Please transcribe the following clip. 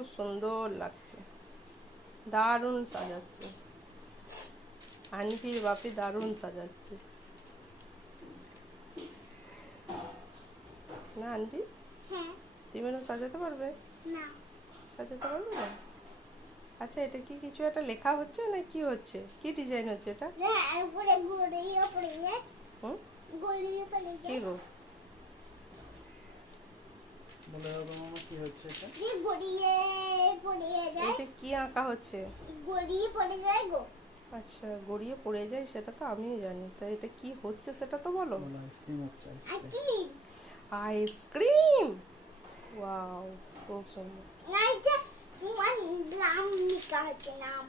খুব সুন্দর লাগছে, দারুণ সাজাচ্ছে। আনভির বাপি দারুণ সাজাচ্ছে না আনভি? হ্যাঁ। তুমি না সাজাতে পারবে? না। সাজাতে পারবে না? আচ্ছা, এটা কি কিছু একটা লেখা হচ্ছে না কি হচ্ছে? কি ডিজাইন হচ্ছে এটা? হ্যাঁ, উপরে গড়িয়ে পড়ে যায়। হুম, গড়িয়ে পড়ে কি যায়। গো? বলে দাও মামা কি হচ্ছে এটা? যে গড়িয়ে পড়ে যায়। এটা কি আঁকা হচ্ছে? গড়িয়ে পড়ে যায় গো। আচ্ছা, গড়িয়ে পড়ে যায় সেটা তো আমিও জানি, তো এটা কি হচ্ছে সেটা তো বলো। বলো আইসক্রিম হচ্ছে আইসক্রিম। আইসক্রিম। আইসক্রিম, ওয়াও, খুব সুন্দর। না, এটা তোমার নাম লেখা হচ্ছে, নাম।